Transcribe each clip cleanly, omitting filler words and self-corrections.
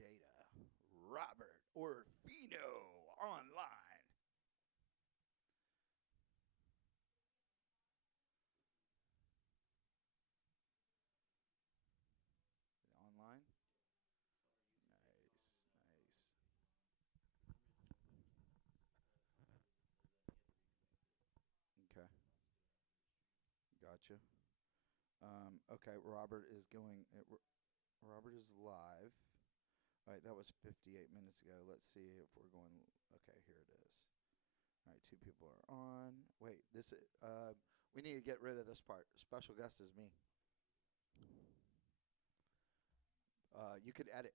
data. Robert Orfino online. Online? Nice, nice. Okay, gotcha. Okay, Robert is going. Robert is live. All right, that was 58 minutes ago. Let's see if we're going. Okay, here it is. All right, two people are on. Wait, this is. We need to get rid of this part. Special guest is me. You could edit.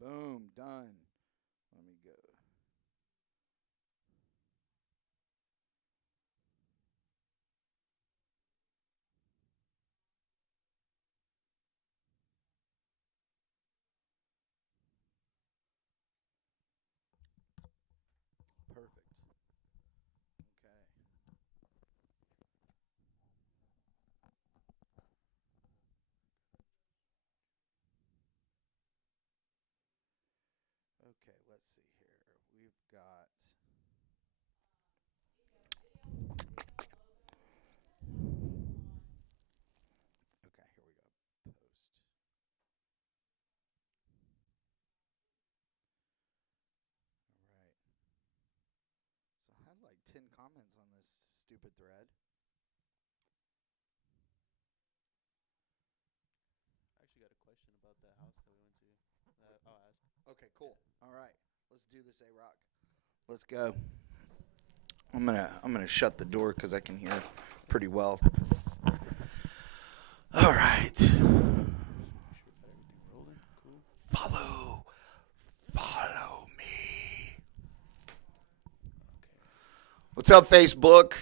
Boom, done. Let me go. Perfect. Okay. Okay, let's see here. We've got. Okay, here we go. Post. All right. So I had like 10 comments on this stupid thread. I actually got a question about that house that we went to. I'll ask. Okay, cool. All right. Let's do this, A-Rock. Let's go. I'm gonna shut the door because I can hear pretty well. All right. Sure, got everything rolling. Cool. Follow me. Okay. What's up, Facebook?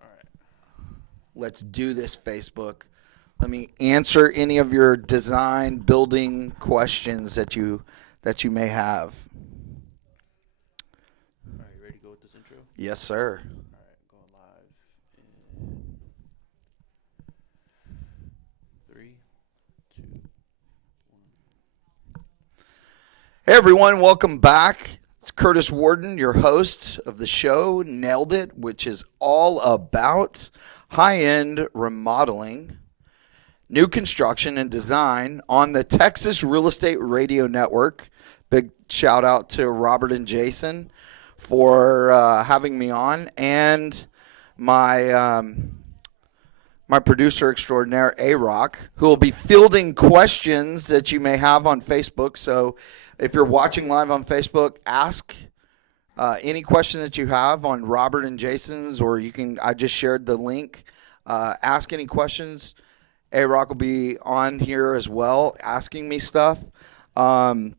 All right. Let's do this, Facebook. Let me answer any of your design building questions that you may have. All right. You ready to go with this intro? Yes, sir. All right. Going live in 3, 2, 1. Hey, everyone. Welcome back. It's Curtis Warden, your host of the show, Nailed It, which is all about high-end remodeling, new construction and design on the Texas Real Estate Radio Network. Big shout out to Robert and Jason for having me on, and my my producer extraordinaire, A-Rock, who will be fielding questions that you may have on Facebook. So if you're watching live on Facebook, ask any question that you have on Robert and Jason's, or you can. I just shared the link. Ask any questions. A-Rock will be on here as well, asking me stuff. And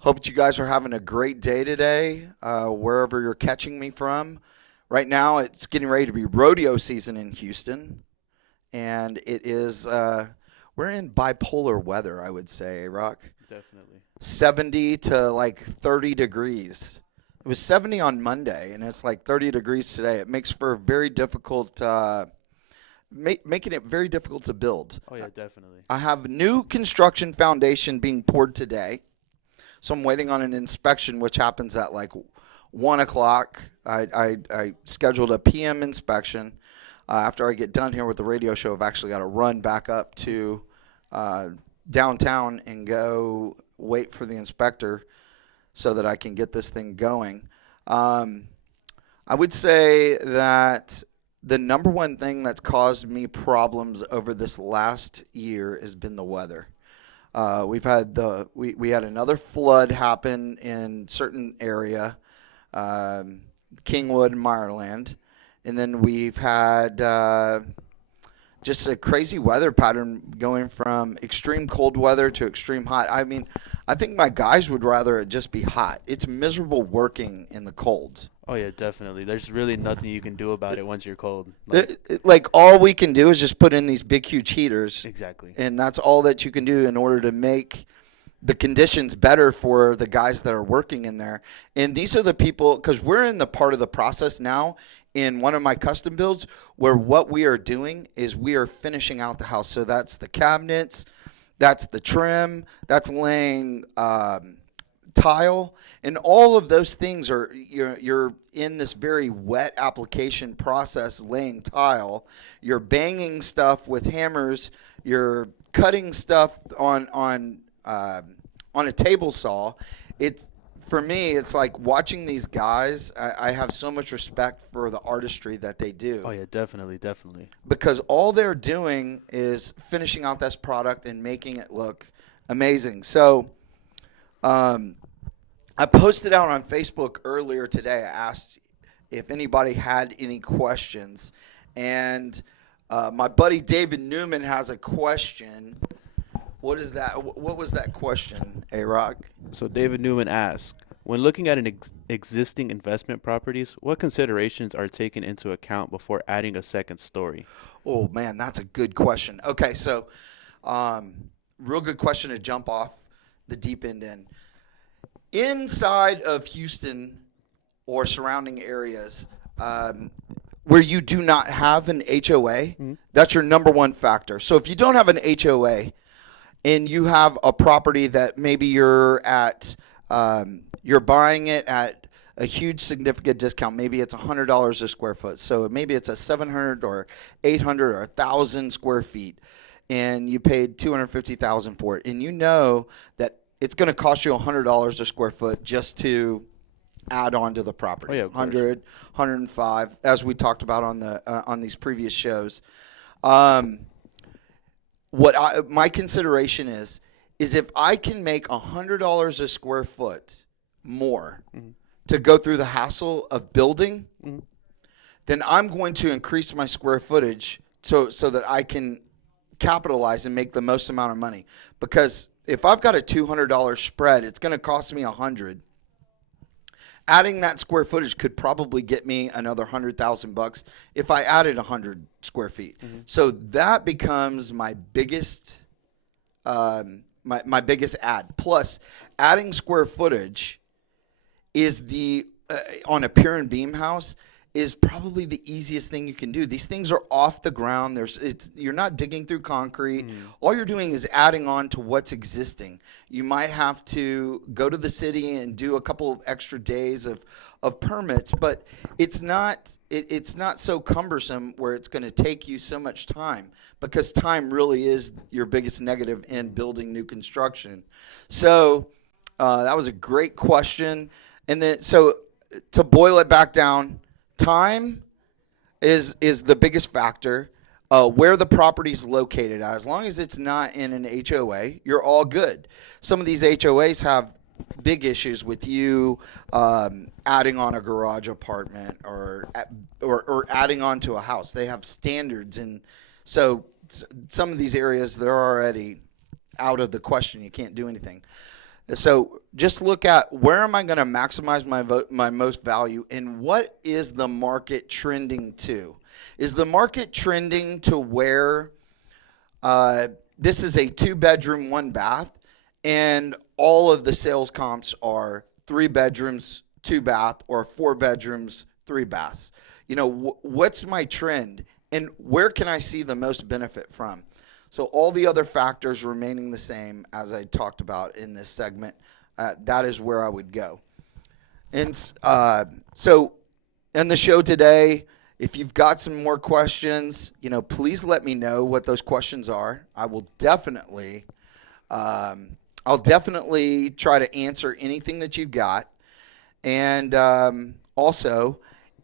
hope that you guys are having a great day today, wherever you're catching me from. Right now, it's getting ready to be rodeo season in Houston. And it is, we're in bipolar weather, I would say, A-Rock. Definitely. 70 to like 30 degrees. It was 70 on Monday, and it's like 30 degrees today. It makes for a very difficult making it very difficult to build. Oh, yeah, definitely. I have new construction foundation being poured today, so I'm waiting on an inspection, which happens at like 1 o'clock. I scheduled a PM inspection. After I get done here with the radio show, I've actually got to run back up to downtown and go wait for the inspector so that I can get this thing going. I would say that the number one thing that's caused me problems over this last year has been the weather. We've had we had another flood happen in certain area, Kingwood and Meyerland, and then we've had just a crazy weather pattern going from extreme cold weather to extreme hot. I mean, I think my guys would rather it just be hot. It's miserable working in the cold. Oh yeah, definitely. There's really nothing you can do about it once you're cold. Like all we can do is just put in these big, huge heaters, Exactly. and that's all that you can do in order to make the conditions better for the guys that are working in there. And these are the people, because we're in the part of the process now in one of my custom builds where what we are doing is we are finishing out the house. So that's the cabinets, that's the trim, that's laying tile, and all of those things are you're in this very wet application process, laying tile. You're banging stuff with hammers. You're cutting stuff on a table saw. For me, it's like watching these guys. I have so much respect for the artistry that they do. Oh yeah, definitely. Because all they're doing is finishing out this product and making it look amazing. So I posted out on Facebook earlier today. I asked if anybody had any questions. And my buddy David Newman has a question. What is that? What was that question, A-Rock? So David Newman asked, when looking at an existing investment properties, what considerations are taken into account before adding a second story? Oh, man, that's a good question. Okay, so real good question to jump off the deep end in. Inside of Houston or surrounding areas where you do not have an HOA, that's your number one factor. So if you don't have an HOA and you have a property that maybe you're buying it at a huge significant discount, maybe it's $100 a square foot. So maybe it's a 700 or 800 or 1,000 square feet, and you paid $250,000 for it, and you know that it's going to cost you $100 a square foot just to add on to the property. Oh, yeah, 100, 105, as we talked about on these previous shows. My consideration is if I can make $100 a square foot more to go through the hassle of building, then I'm going to increase my square footage so that I can capitalize and make the most amount of money. Because if I've got a $200 spread, it's going to cost me $100. Adding that square footage could probably get me another $100,000 if I added 100 square feet. So that becomes my biggest, my biggest add. Plus, adding square footage is on a pier and beam house is probably the easiest thing you can do. These things are off the ground. You're not digging through concrete. All you're doing is adding on to what's existing. You might have to go to the city and do a couple of extra days of permits, but it's not so cumbersome where it's going to take you so much time, because time really is your biggest negative in building new construction. So that was a great question. And then, so to boil it back down, time is the biggest factor. Where the property is located at. As long as it's not in an HOA, you're all good. Some of these HOAs have big issues with you adding on a garage apartment or adding on to a house. They have standards, and so some of these areas, they're already out of the question. You can't do anything. So just look at, where am I going to maximize my most value, and what is the market trending to? Is the market trending to where this is a 2-bedroom, 1-bath, and all of the sales comps are 3 bedrooms, 2 bath, or 4 bedrooms, 3 baths? You know, what's my trend, and where can I see the most benefit from? So all the other factors remaining the same as I talked about in this segment, that is where I would go. And so in the show today, if you've got some more questions, please let me know what those questions are. I will definitely, I'll definitely try to answer anything that you've got. And also,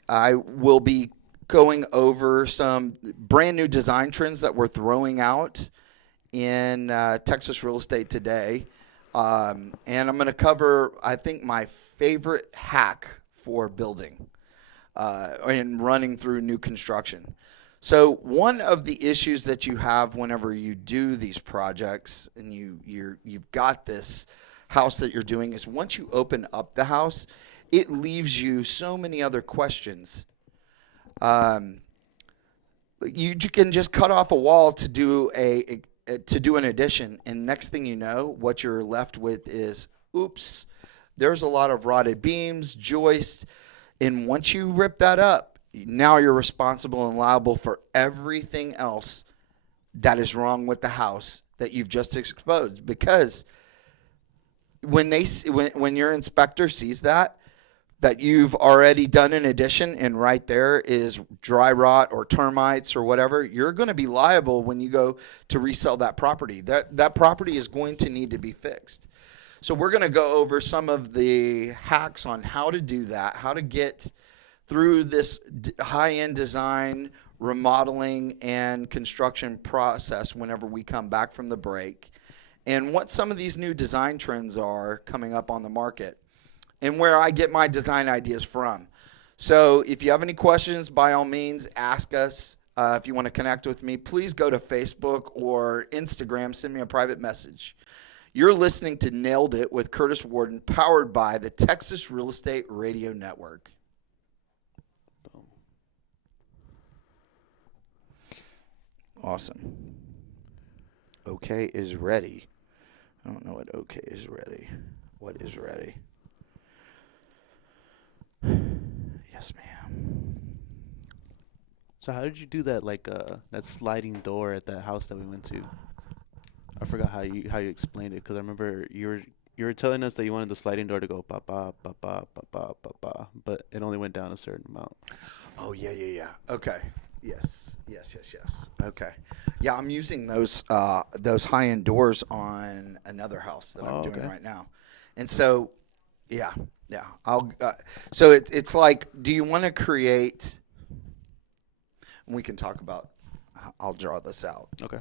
I will be going over some brand new design trends that we're throwing out in Texas real estate today. And I'm going to cover, I think, my favorite hack for building and running through new construction. So one of the issues that you have whenever you do these projects and you've got this house that you're doing is once you open up the house, it leaves you so many other questions. Um, you can just cut off a wall to do an addition, and next thing you know, what you're left with is, oops, there's a lot of rotted beams, joists, and once you rip that up, now you're responsible and liable for everything else that is wrong with the house that you've just exposed. Because when your inspector sees that you've already done an addition and right there is dry rot or termites or whatever, you're going to be liable when you go to resell that property. That property is going to need to be fixed. So we're going to go over some of the hacks on how to do that, how to get through this high-end design, remodeling, and construction process whenever we come back from the break, and what some of these new design trends are coming up on the market, and where I get my design ideas from. So if you have any questions, by all means, ask us. If you want to connect with me, please go to Facebook or Instagram, send me a private message. You're listening to Nailed It with Curtis Warden, powered by the Texas Real Estate Radio Network. Awesome. Okay is ready. I don't know what okay is ready. What is ready? Yes, ma'am. So how did you do that? Like that sliding door at that house that we went to. I forgot how you explained it, because I remember you were telling us that you wanted the sliding door to go ba ba ba ba ba ba ba ba, but it only went down a certain amount. Oh yeah. Okay. Yes. Okay. Yeah, I'm using those high-end doors on another house that I'm doing right now, and so yeah. I'll so it's like, do you want to create? We can talk about. I'll draw this out. Okay.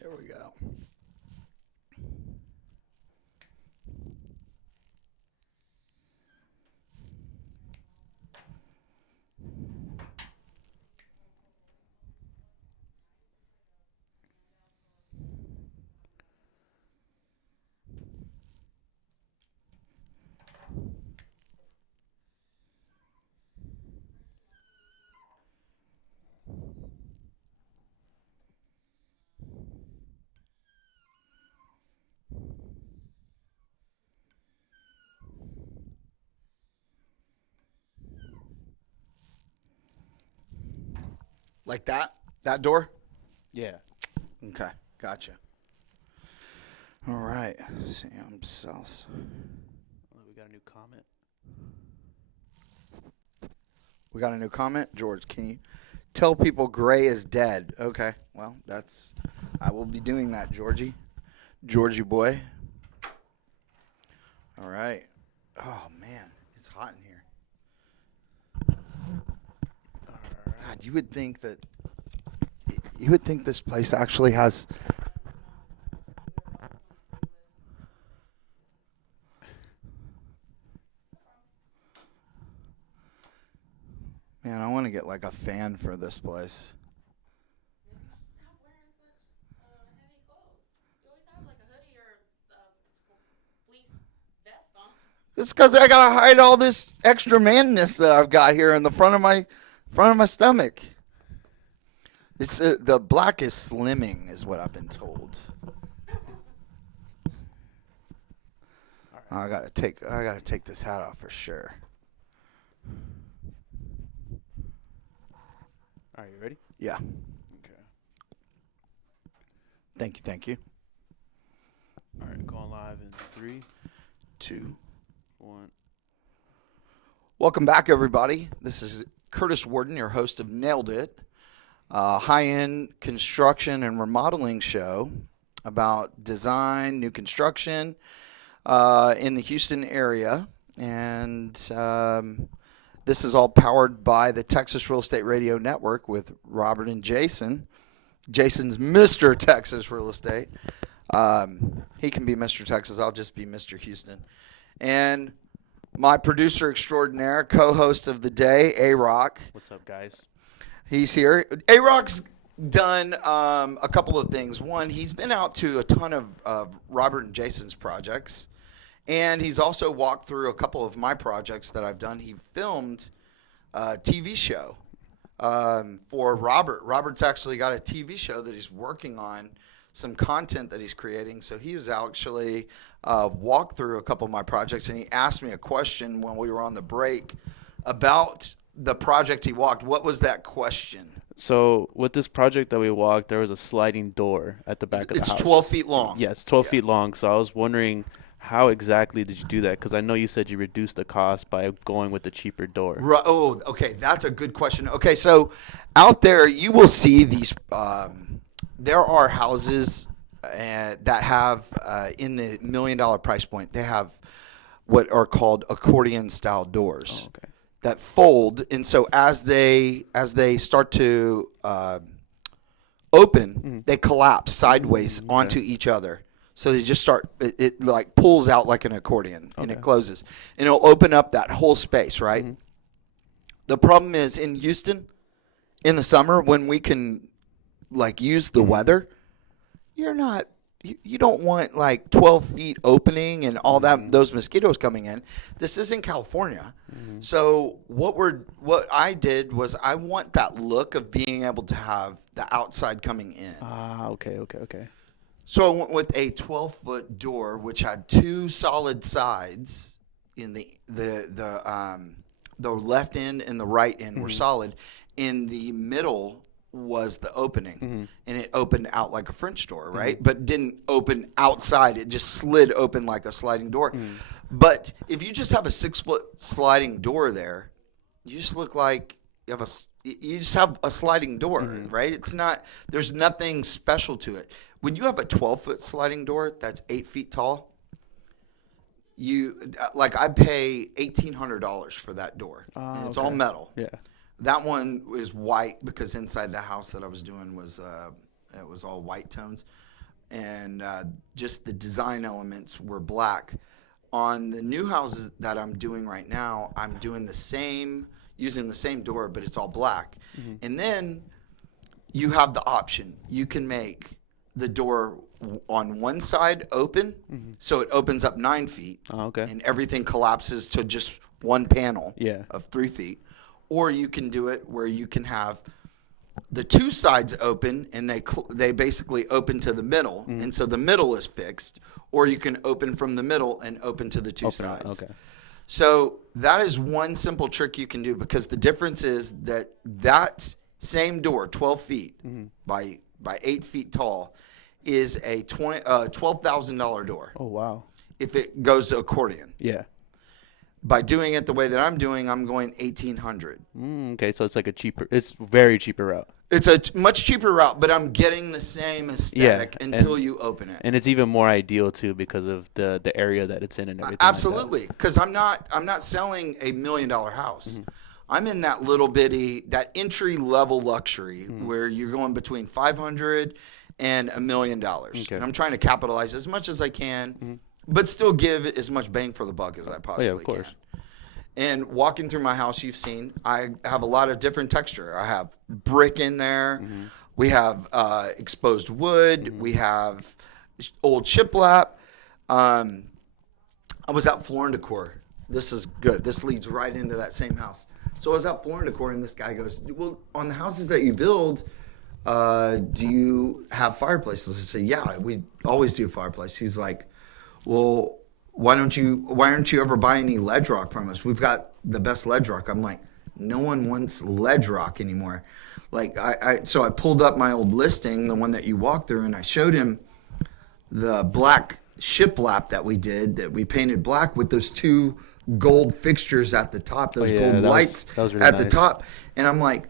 There we go. Like that? That door? Yeah. Okay, gotcha. All right, Sam South. We got a new comment. We got a new comment. George, can you tell people Gray is dead? Okay, well, I will be doing that, Georgie boy. All right. Oh, man, it's hot in here. God, you would think this place actually has. Man, I want to get like a fan for this place. Stop wearing such heavy clothes. You always have like It's because I gotta hide all this extra manness that I've got here in the front of my stomach. It's the black is slimming, is what I've been told. I gotta take this hat off for sure. All right, you ready? Yeah. Okay. Thank you. All right, going live in 3, 2. 1. Welcome back, everybody. This is Curtis Warden, your host of Nailed It, a high-end construction and remodeling show about design, new construction in the Houston area. And this is all powered by the Texas Real Estate Radio Network with Robert and Jason. Jason's Mr. Texas Real Estate. He can be Mr. Texas. I'll just be Mr. Houston. And my producer extraordinaire, co-host of the day, A-Rock. What's up, guys? He's here. A-Rock's done a couple of things. One, he's been out to a ton of Robert and Jason's projects. And he's also walked through a couple of my projects that I've done. He filmed a TV show for Robert. Robert's actually got a TV show that he's working on, some content that he's creating. So he was actually walked through a couple of my projects, and he asked me a question when we were on the break about the project he walked. What was that question? So with this project that we walked, there was a sliding door at the back of the house. It's 12 feet long. Yeah, it's 12 feet long. So I was wondering, how exactly did you do that? Because I know you said you reduced the cost by going with the cheaper door. Right. Oh, okay. That's a good question. Okay, so out there you will see these. There are houses that have in the $1 million price point. They have what are called accordion-style doors. Oh, okay. That fold, and so as they start to open, they collapse sideways onto each other. So they just start. It like pulls out like an accordion, and it closes, and it'll open up that whole space, right? Mm-hmm. The problem is in Houston, in the summer when we can like use the weather, you don't want like 12 feet opening and all that, those mosquitoes coming in. This isn't California. Mm-hmm. So what I did was I want that look of being able to have the outside coming in. Okay. So I went with a 12-foot door, which had two solid sides in the left end and the right end were solid. In the middle was the opening, and it opened out like a French door, right? But didn't open outside. It just slid open like a sliding door. But if you just have a 6-foot sliding door there, you just look like you just have a sliding door, right? It's not, there's nothing special to it. When you have a 12-foot sliding door that's 8 feet tall, I pay $1,800 for that door, and it's all metal. Yeah. That one is white because inside the house that I was doing was it was all white tones, and just the design elements were black. On the new houses that I'm doing right now, I'm doing using the same door, but it's all black. And then you have the option. You can make the door on one side open, so it opens up 9 feet, and everything collapses to just one panel of 3 feet. Or you can do it where you can have the two sides open, and they basically open to the middle, and so the middle is fixed. Or you can open from the middle and open to the two sides. Okay. So that is one simple trick you can do, because the difference is that same door, 12 feet by 8 feet tall, is a $12,000 door. Oh, wow. If it goes to accordion. Yeah. By doing it the way that I'm doing, I'm going $1,800. Okay, so it's like it's very cheaper route. It's a much cheaper route, but I'm getting the same aesthetic until you open it. And it's even more ideal too because of the area that it's in and everything. Absolutely, because I'm not selling a $1 million house. I'm in that little bitty, that entry level luxury where you're going between $500 and $1 million. Okay. And I'm trying to capitalize as much as I can. But still give as much bang for the buck as I possibly can. And walking through my house, you've seen, I have a lot of different texture. I have brick in there. We have exposed wood. We have old shiplap. I was at Floor & Decor This is good. This leads right into that same house. So I was out flooring decor, and this guy goes, "Well, on the houses that you build, do you have fireplaces?" I said, "Yeah, we always do fireplace." He's like, "Well, why don't you ever buy any ledge rock from us? We've got the best ledge rock." I'm like, "No one wants ledge rock anymore." Like so I pulled up my old listing, the one that you walked through, and I showed him the black shiplap that we did, that we painted black with those two gold fixtures at the top, those gold lights that was really at the nice. top. And I'm like,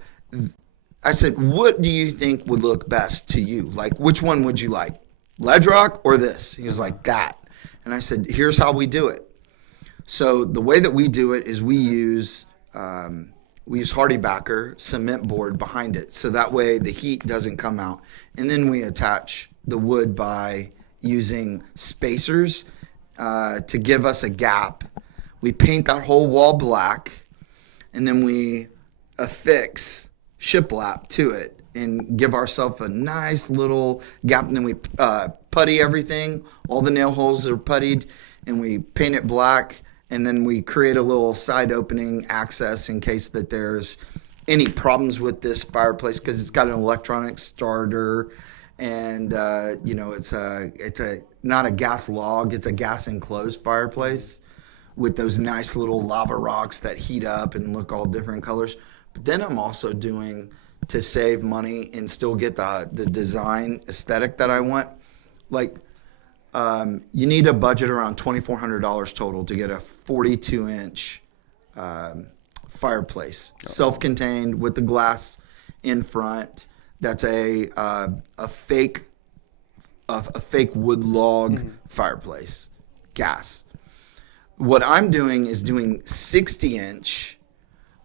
I said, "What do you think would look best to you? Like, which one would you like? Ledge rock or this?" He was like, "That." And I said, "Here's how we do it." So the way that we do it is we use Hardy Backer cement board behind it, so that way the heat doesn't come out. And then we attach the wood by using spacers to give us a gap. We paint that whole wall black, and then we affix shiplap to it and give ourselves a nice little gap. And then we putty everything. All the nail holes are puttied, and we paint it black. And then we create a little side opening access in case that there's any problems with this fireplace, because it's got an electronic starter, and it's a not a gas log, it's a gas enclosed fireplace with those nice little lava rocks that heat up and look all different colors. But then I'm also doing, to save money and still get the design aesthetic that I want, like you need a budget around $2,400 total to get a 42-inch fireplace, self-contained with the glass in front. That's a fake wood log fireplace, gas. What I'm doing is doing 60-inch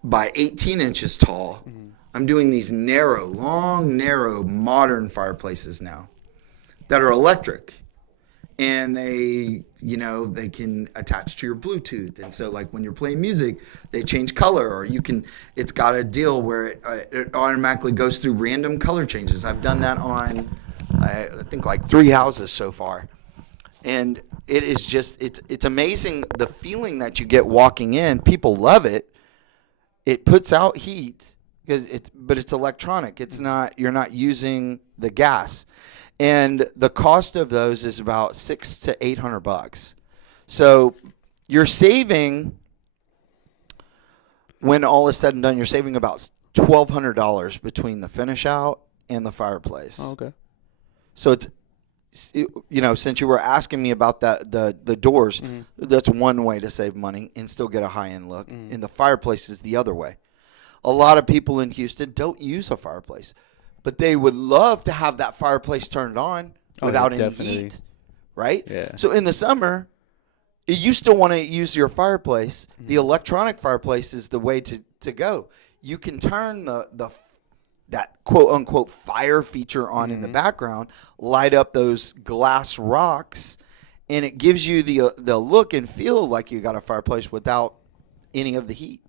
by 18 inches tall. I'm doing these long, narrow, modern fireplaces now that are electric. And they can attach to your Bluetooth. And so, like, when you're playing music, they change color, or it's got a deal where it automatically goes through random color changes. I've done that on, I think, like 3 houses so far. And it is just, it's amazing the feeling that you get walking in. People love it. It puts out heat but it's electronic. It's not, you're not using the gas. And the cost of those is about $600 to $800. So you're saving, when all is said and done, you're saving about $1,200 between the finish out and the fireplace. Oh, okay. So it's, since you were asking me about the doors, that's one way to save money and still get a high end look. And the fireplace is the other way. A lot of people in Houston don't use a fireplace, but they would love to have that fireplace turned on without any heat, right? Yeah. So in the summer, you still want to use your fireplace. The electronic fireplace is the way to go. You can turn that quote unquote fire feature on in the background, light up those glass rocks, and it gives you the look and feel like you got a fireplace without any of the heat.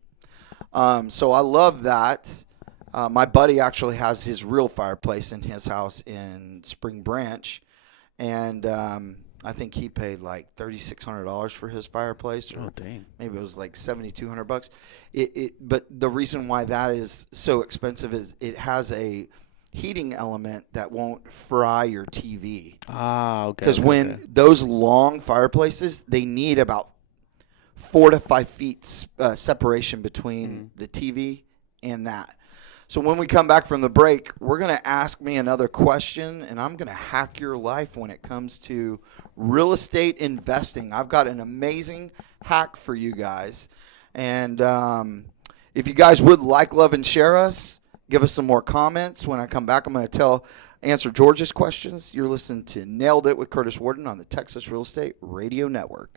So I love that. My buddy actually has his real fireplace in his house in Spring Branch, and I think he paid like $3,600 for his fireplace. Oh, dang. Maybe it was like $7,200. But the reason why that is so expensive is it has a heating element that won't fry your TV. Ah, okay. Because when those long fireplaces, they need about 4 to 5 feet separation between the TV and that. So when we come back from the break, we're going to ask me another question, and I'm going to hack your life when it comes to real estate investing. I've got an amazing hack for you guys. And if you guys would like, love, and share us, give us some more comments. When I come back, I'm going to answer George's questions. You're listening to Nailed It with Curtis Warden on the Texas Real Estate Radio Network.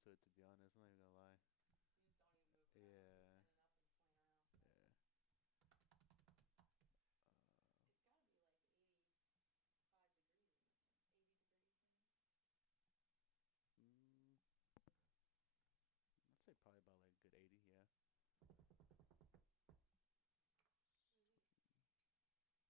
used to it, to be honest. I'm not even gonna lie. You just don't even move around. Yeah. Just stand it up and swing around. Yeah. It's got to be like 85 degrees in this one. 80 degrees maybe. I'd say probably about like a good 80. Yeah. I have no idea.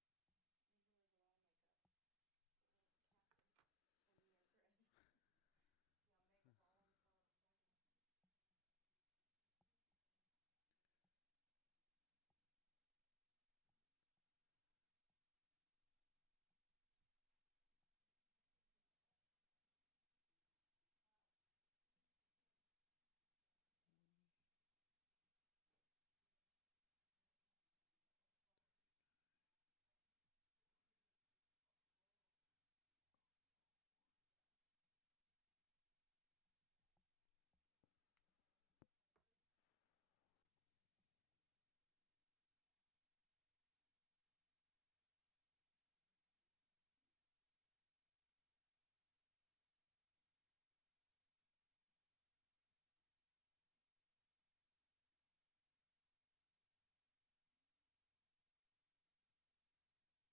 They were left here the other day. Usually there's a lot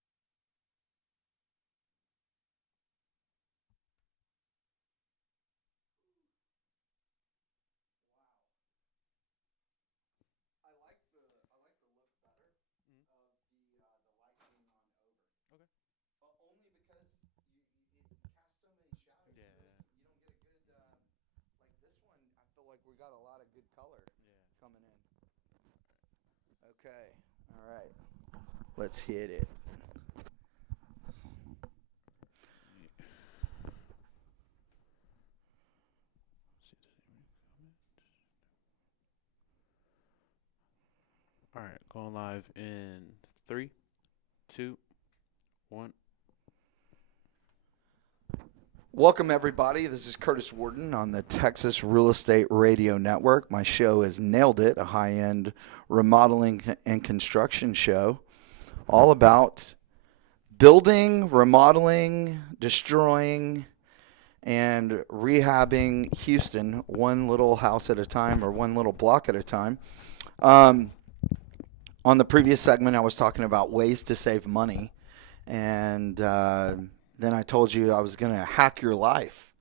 of makeup. But like Catherine or me or Chris. Yeah, makeup all over the phone in a second. Wow. I like the look better Mm-hmm. of the light being on over. Okay. Only because it casts so many shadows. Yeah. You don't get a good like this one. I feel like we got a lot of good color Yeah. coming in. Okay. All right. Let's hit it. All right, going live in 3, 2, 1. Welcome, everybody. This is Curtis Warden on the Texas Real Estate Radio Network. My show is Nailed It, a high-end remodeling and construction show all about building, remodeling, destroying, and rehabbing Houston one little house at a time or one little block at a time. On the previous segment, I was talking about ways to save money, and then I told you I was going to hack your life.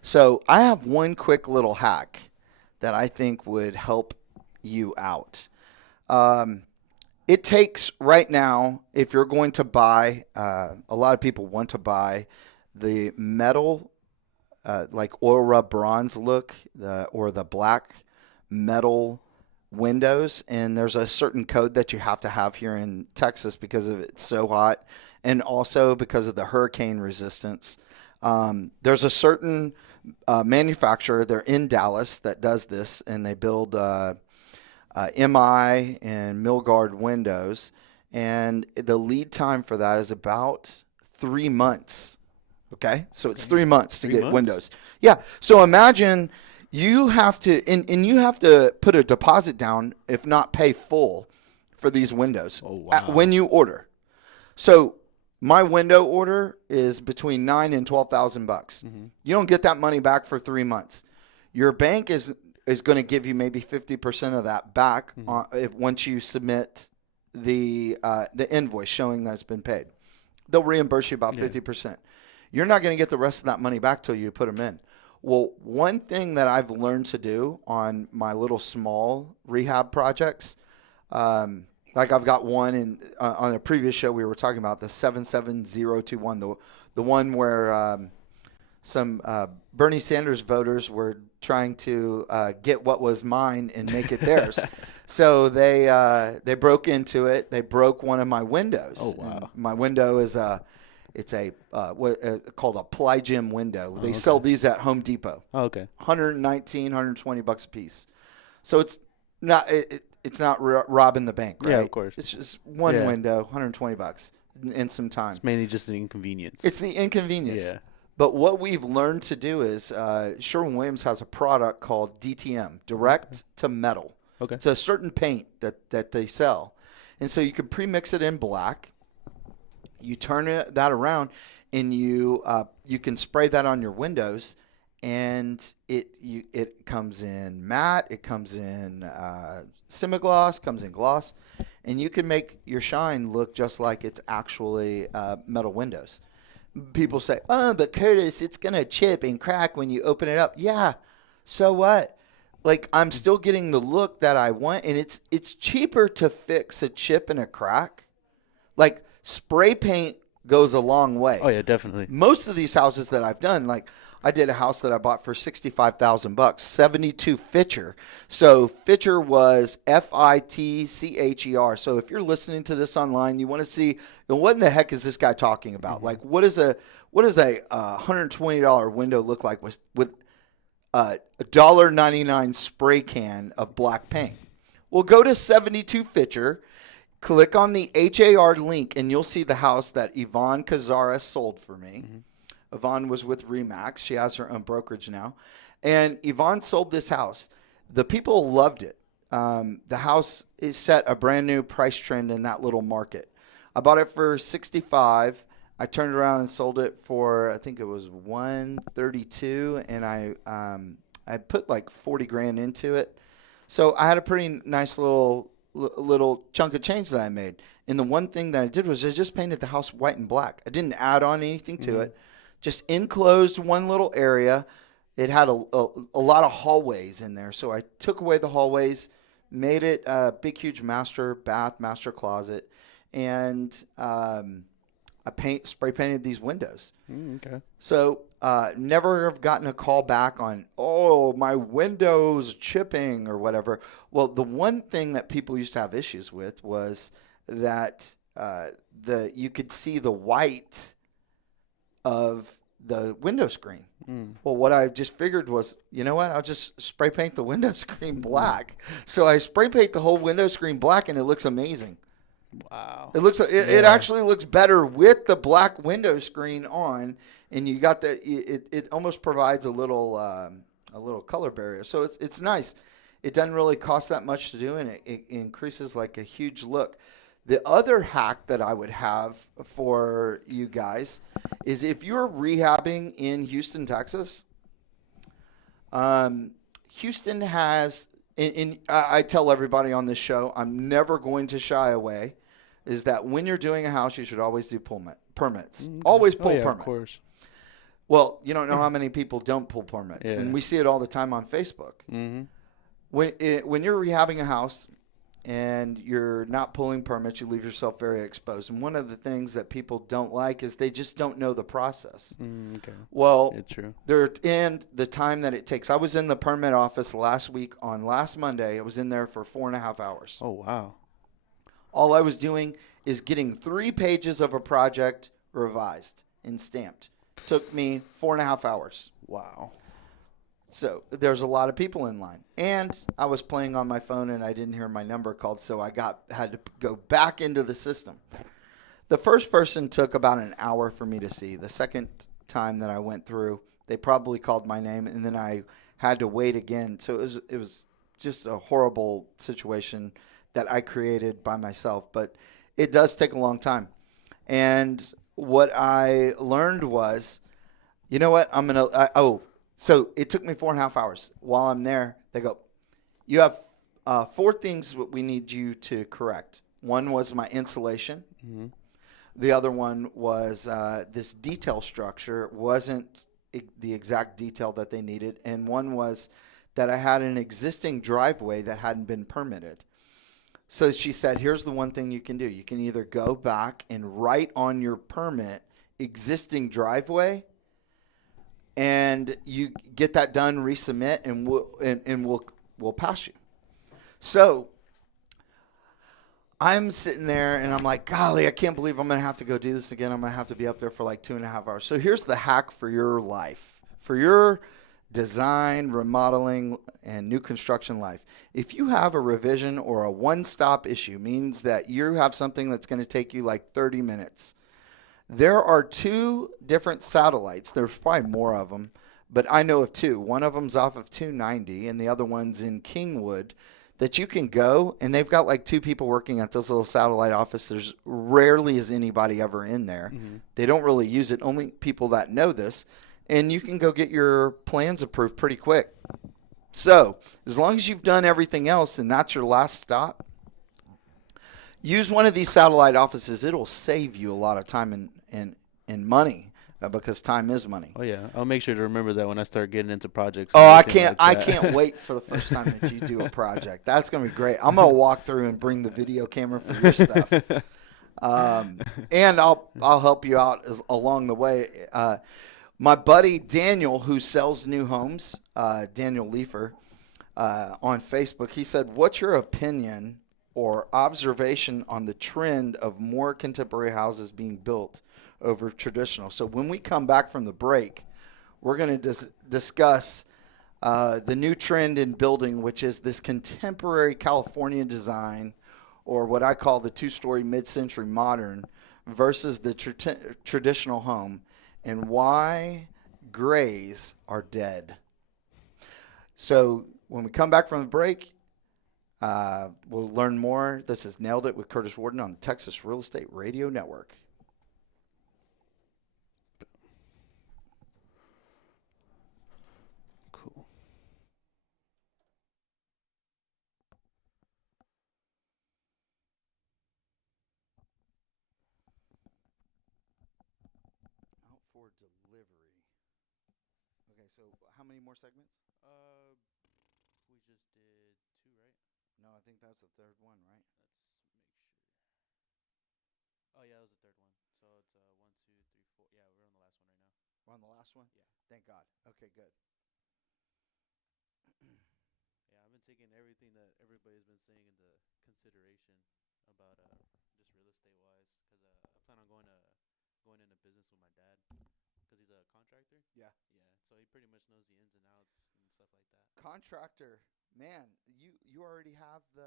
So I have one quick little hack that I think would help you out. It takes right now, if you're going to buy, a lot of people want to buy the metal, like oil rub bronze look, or the black metal windows, and there's a certain code that you have to have here in Texas because of it's so hot, and also because of the hurricane resistance. There's a certain manufacturer, they're in Dallas, that does this, and they build MI and Milgard windows, and the lead time for that is about 3 months. Okay, so it's 3 months to get windows. Yeah, so imagine you have to, and you have to put a deposit down, if not pay full, for these windows when you order. So my window order is between $9,000 and $12,000 bucks. Mm-hmm. You don't get that money back for 3 months. Your bank is going to give you maybe 50% of that back once you submit the invoice showing that it's been paid. They'll reimburse you about 50%. You're not going to get the rest of that money back till you put them in. Well, one thing that I've learned to do on my little small rehab projects, like I've got one on a previous show we were talking about, the 77021, the one where some Bernie Sanders voters were trying to get what was mine and make it theirs. So they broke into it. They broke one of my windows. Oh, wow. And my window is called a Ply Gym window. They sell these at Home Depot. Oh, okay. $119, $120 a piece. So it's not robbing the bank, right? Yeah, of course. It's just one window, $120 in some time. It's mainly just an inconvenience. It's the inconvenience. Yeah. But what we've learned to do is Sherwin-Williams has a product called DTM, direct to metal. Okay. It's a certain paint that they sell. And so you can pre-mix it in black. You turn that around, and you can spray that on your windows, and it comes in matte, it comes in semi-gloss, comes in gloss, and you can make your shine look just like it's actually metal windows. People say, "Oh, but Curtis, it's gonna chip and crack when you open it up." Yeah, so what? Like, I'm still getting the look that I want, and it's cheaper to fix a chip and a crack. Like, spray paint goes a long way. Oh yeah, definitely. Most of these houses that I've done, like I did a house that I bought for $65,000, 72 Fitcher. So Fitcher was Fitcher. So if you're listening to this online, you want to see, what in the heck is this guy talking about? Mm-hmm. Like, what does a $120 window look like with a $1.99 spray can of black paint? Well, go to 72 Fitcher. Click on the HAR link, and you'll see the house that Yvonne Cazares sold for me. Mm-hmm. Yvonne was with Remax. She has her own brokerage now. And Yvonne sold this house. The people loved it. The house is set a brand new price trend in that little market. I bought it for $65,000. I turned around and sold it for, I think it was $132,000, and I put like $40,000 into it. So I had a pretty nice little chunk of change that I made. And the one thing that I did was I just painted the house white and black. I didn't add on anything to it. Just enclosed one little area. It had a lot of hallways in there. So I took away the hallways, made it a big, huge master bath, master closet, and I spray painted these windows. Okay. So never have gotten a call back on, oh, my window's chipping or whatever. Well, the one thing that people used to have issues with was that you could see the white of the window screen. Well, what I just figured was, you know what? I'll just spray paint the window screen black. So I spray paint the whole window screen black, and it looks amazing. Wow. It actually looks better with the black window screen on, and you got it almost provides a little color barrier. So it's nice. It doesn't really cost that much to do, and it increases like a huge look. The other hack that I would have for you guys is if you're rehabbing in Houston, Texas, Houston has, and I tell everybody on this show, I'm never going to shy away, is that when you're doing a house, you should always do permits. Okay. Always pull permit. Of course. Well, you don't know how many people don't pull permits, and we see it all the time on Facebook. Mm-hmm. When you're rehabbing a house and you're not pulling permits, you leave yourself very exposed. And one of the things that people don't like is they just don't know the process. Okay. Well, it's true. And the time that it takes. I was in the permit office last Monday. I was in there for 4.5 hours. Oh, wow. All I was doing is getting 3 pages of a project revised and stamped. Took me 4.5 hours. Wow. So there's a lot of people in line. And I was playing on my phone and I didn't hear my number called, so I had to go back into the system. The first person took about an hour for me to see. The second time that I went through, they probably called my name, and then I had to wait again. So it was just a horrible situation that I created by myself. But it does take a long time. And what I learned was, you know what, so it took me 4.5 hours. While I'm there, they go, you have 4 things that we need you to correct. One was my insulation. Mm-hmm. The other one was this detail structure wasn't the exact detail that they needed. And one was that I had an existing driveway that hadn't been permitted. So she said, here's the one thing you can do. You can either go back and write on your permit existing driveway, and you get that done, resubmit, and we'll pass you. So I'm sitting there and I'm like, golly, I can't believe I'm going to have to go do this again. I'm going to have to be up there for like 2.5 hours. So here's the hack for your life, for your design, remodeling, and new construction life. If you have a revision or a one-stop issue, means that you have something that's going to take you like 30 minutes. There are 2 different satellites. There's probably more of them, but I know of 2. One of them's off of 290, and the other one's in Kingwood. that you can go, and they've got like 2 people working at this little satellite office. There's rarely is anybody ever in there. Mm-hmm. They don't really use it, only people that know this. And you can go get your plans approved pretty quick. So as long as you've done everything else and that's your last stop, use one of these satellite offices. It'll save you a lot of time and money because time is money. Oh yeah, I'll make sure to remember that when I start getting into projects. Oh, and I everything can't! like I that. can't wait for the first time that you do a project. That's gonna be great. I'm gonna walk through and bring the video camera for your stuff, and I'll help you out along the way. My buddy Daniel, who sells new homes, Daniel Leifer, on Facebook, he said, "What's your opinion or observation on the trend of more contemporary houses being built over traditional?" So when we come back from the break, we're going to discuss the new trend in building, which is this contemporary California design, or what I call the 2-story mid-century modern, versus the traditional home, and why grays are dead. So when we come back from the break, we'll learn more. This is Nailed It with Curtis Warden on the Texas Real Estate Radio Network. Cool. Out for delivery. Okay, so how many more segments? We just did 2, right? No, I think that's the third one, right? Let's make sure. Oh yeah, that was the third one. So it's 1, 2, 3, 4. Yeah, we're on the last one right now. We're on the last one? Yeah. Thank God. Okay, good. Yeah, I've been taking everything that everybody's been saying into consideration about just real estate wise, because I plan on going into business with my dad, because he's a contractor. Yeah. Yeah, so he pretty much knows the ins and outs and stuff like that. Contractor, man, you already have the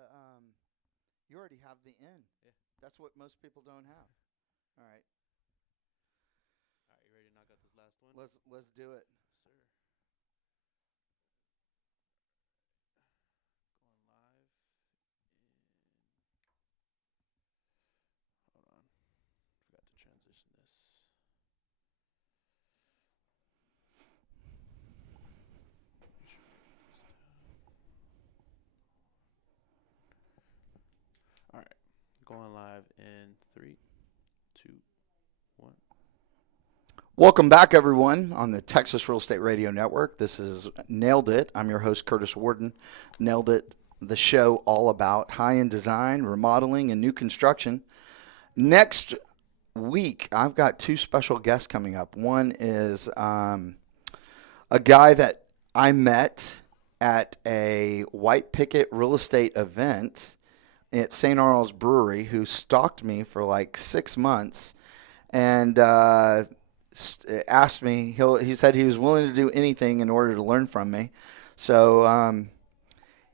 in. Yeah. That's what most people don't have. All right. All right, you ready to knock out this last one? Let's do it. Sir. Going live in. Hold on. Forgot to transition this. Make sure I get this down. All right. Going live in 3, 2, 1. Welcome back, everyone, on the Texas Real Estate Radio Network. This is Nailed It. I'm your host, Curtis Warden. Nailed It, the show all about high-end design, remodeling, and new construction. Next week, I've got 2 special guests coming up. One is a guy that I met at a white picket real estate event at St. Arnold's Brewery, who stalked me for like 6 months and asked me. He said he was willing to do anything in order to learn from me. So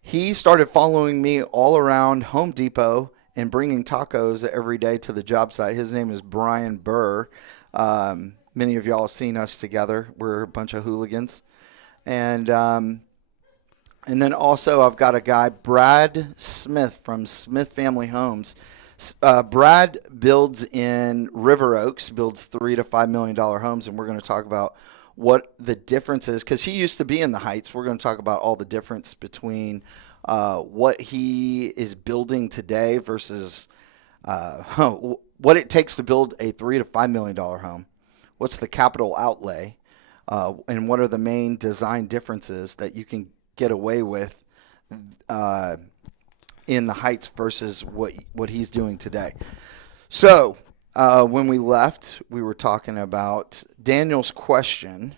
he started following me all around Home Depot and bringing tacos every day to the job site. His name is Brian Burr. Many of y'all have seen us together. We're a bunch of hooligans. And then also I've got a guy, Brad Smith from Smith Family Homes. Brad builds in River Oaks, builds $3 to $5 million homes, and we're going to talk about what the difference is, because he used to be in the Heights. We're going to talk about all the difference between what he is building today versus what it takes to build a $3 to $5 million home. What's the capital outlay, and what are the main design differences that you can get away with in the Heights versus what he's doing today. So when we left, we were talking about Daniel's question.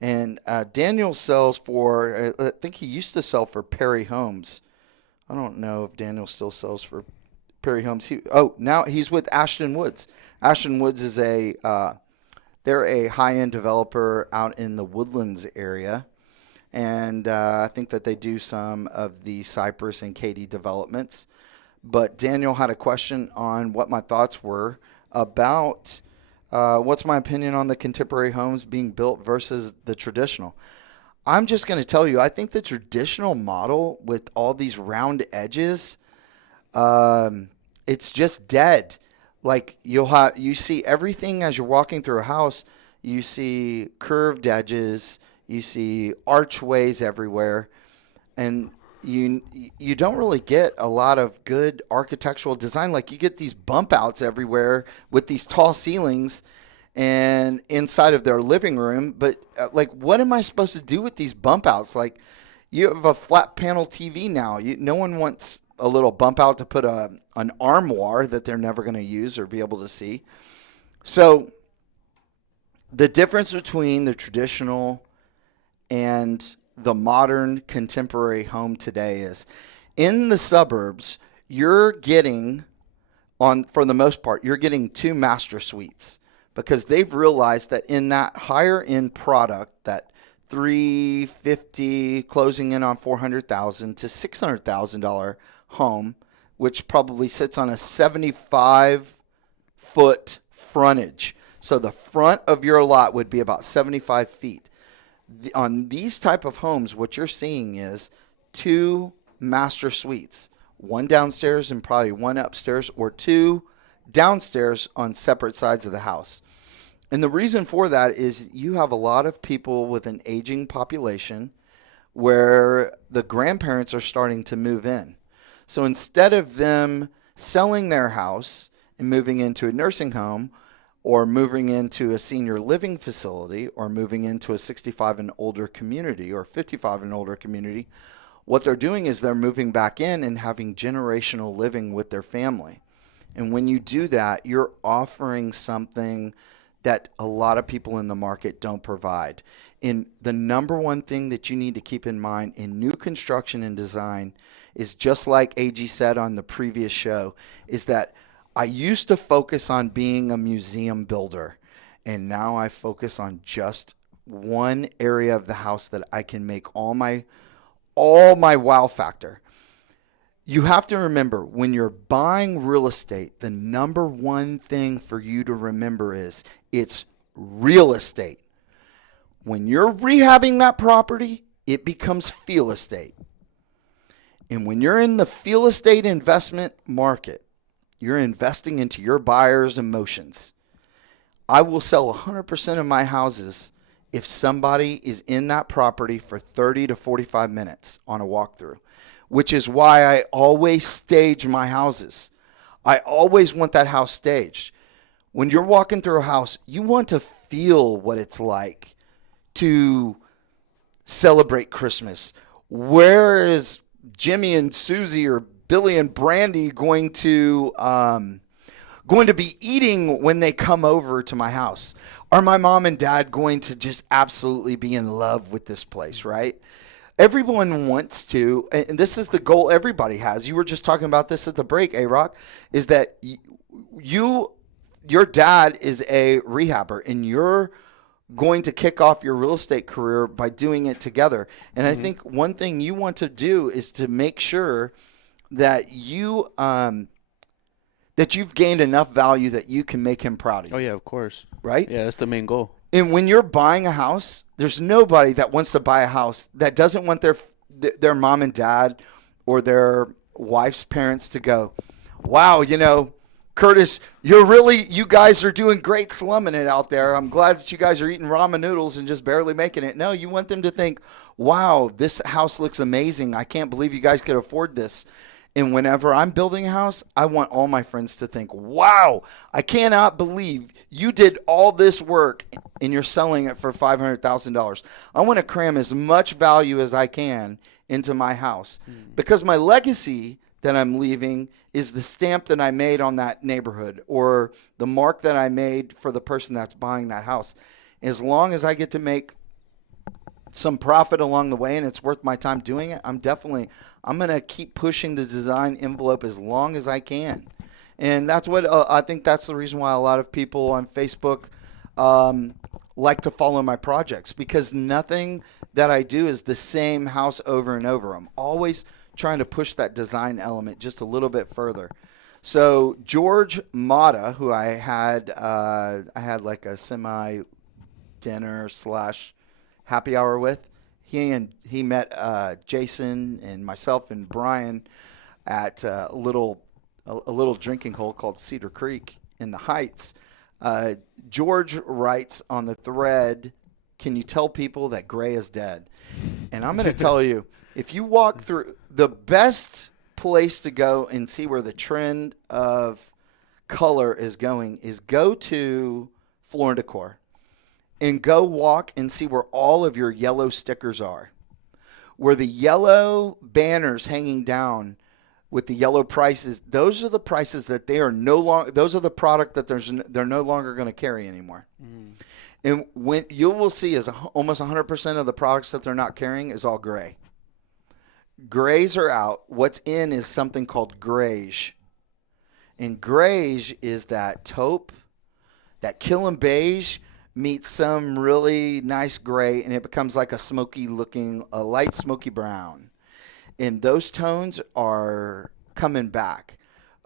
And Daniel sells for, I think he used to sell for Perry Homes. I don't know if Daniel still sells for Perry Homes. Now he's with Ashton Woods. Ashton Woods is they're a high-end developer out in the Woodlands area. And I think that they do some of the Cypress and Katy developments. But Daniel had a question on what my thoughts were about what's my opinion on the contemporary homes being built versus the traditional. I'm just going to tell you, I think the traditional model with all these round edges, it's just dead. Like you see everything as you're walking through a house. You see curved edges. You see archways everywhere, and you don't really get a lot of good architectural design. Like you get these bump outs everywhere with these tall ceilings and inside of their living room. But like, what am I supposed to do with these bump outs? Like, you have a flat panel TV now. No one wants a little bump out to put an armoire that they're never going to use or be able to see. So the difference between the traditional and the modern contemporary home today is, in the suburbs, you're getting, for the most part, you're getting 2 master suites, because they've realized that in that higher end product, that $350 closing in on $400,000 to $600,000 home, which probably sits on a 75-foot frontage. So the front of your lot would be about 75 feet. On these type of homes, what you're seeing is 2 master suites, 1 downstairs and probably 1 upstairs, or 2 downstairs on separate sides of the house. And the reason for that is you have a lot of people with an aging population where the grandparents are starting to move in. So instead of them selling their house and moving into a nursing home, or moving into a senior living facility, or moving into a 65 and older community, or 55 and older community, what they're doing is they're moving back in and having generational living with their family. And when you do that, you're offering something that a lot of people in the market don't provide. And the number one thing that you need to keep in mind in new construction and design is, just like AG said on the previous show, is that I used to focus on being a museum builder, and now I focus on just one area of the house that I can make all my wow factor. You have to remember, when you're buying real estate, the number one thing for you to remember is it's real estate. When you're rehabbing that property, it becomes feel estate. And when you're in the feel estate investment market, you're investing into your buyer's emotions. I will sell 100% of my houses if somebody is in that property for 30 to 45 minutes on a walkthrough, which is why I always stage my houses. I always want that house staged. When you're walking through a house, you want to feel what it's like to celebrate Christmas. Where is Jimmy and Susie, or Billy and Brandy going to be eating when they come over to my house? Are my mom and dad going to just absolutely be in love with this place, right? Everyone wants to, and this is the goal everybody has. You were just talking about this at the break, A-Rock, is that your dad is a rehabber, and you're going to kick off your real estate career by doing it together. And I think one thing you want to do is to make sure that you've gained enough value that you can make him proud of you. Oh, yeah, of course. Right? Yeah, that's the main goal. And when you're buying a house, there's nobody that wants to buy a house that doesn't want their mom and dad or their wife's parents to go, wow, Curtis, you guys are doing great slumming it out there. I'm glad that you guys are eating ramen noodles and just barely making it. No, you want them to think, wow, this house looks amazing. I can't believe you guys could afford this. And whenever I'm building a house, I want all my friends to think, wow, I cannot believe you did all this work and you're selling it for $500,000. I want to cram as much value as I can into my house because my legacy that I'm leaving is the stamp that I made on that neighborhood, or the mark that I made for the person that's buying that house. As long as I get to make some profit along the way and it's worth my time doing it, I'm going to keep pushing the design envelope as long as I can. And that's what I think that's the reason why a lot of people on Facebook like to follow my projects, because nothing that I do is the same house over and over. I'm always trying to push that design element just a little bit further. So George Mata, who I had like a semi dinner / happy hour with, he met Jason and myself and Brian at a little drinking hole called Cedar Creek in the Heights. George writes on the thread, "Can you tell people that gray is dead?" And I'm going to tell you, if you walk through, the best place to go and see where the trend of color is going is go to Floor and Decor and go walk and see where all of your yellow stickers are, where the yellow banners hanging down with the yellow prices. Those are the prices that they are no longer. Those are the product that they're no longer going to carry anymore. And when you will see is almost 100% of the products that they're not carrying is all gray. Grays are out. What's in is something called grayish. And grayish is that taupe, that killing beige meets some really nice gray, and it becomes like a smoky looking, a light smoky brown. And those tones are coming back.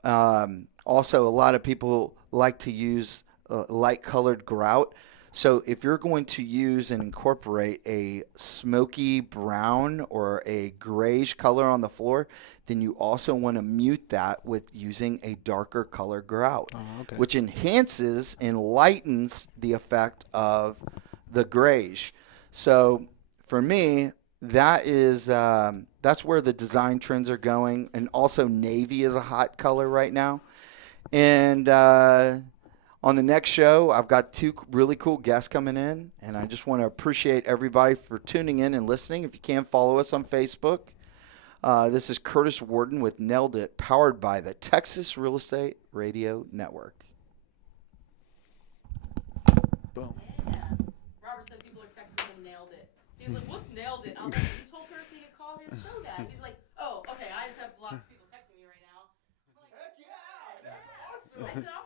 Also, a lot of people like to use light colored grout. So if you're going to use and incorporate a smoky brown or a grayish color on the floor, then you also want to mute that with using a darker color grout, which enhances and lightens the effect of the grayish. So for me, that is that's where the design trends are going. And also navy is a hot color right now. And on the next show, I've got 2 really cool guests coming in, and I just want to appreciate everybody for tuning in and listening. If you can, follow us on Facebook. This is Curtis Warden with Nailed It, powered by the Texas Real Estate Radio Network. Boom. Yeah. Robert said people are texting him Nailed It. He's like, "What's Nailed It?" I was like, "You told Curtis he could call his show that." He's like, "Oh, okay, I just have lots of people texting me right now." I'm like, "Heck yeah, that's awesome." I said, "I'll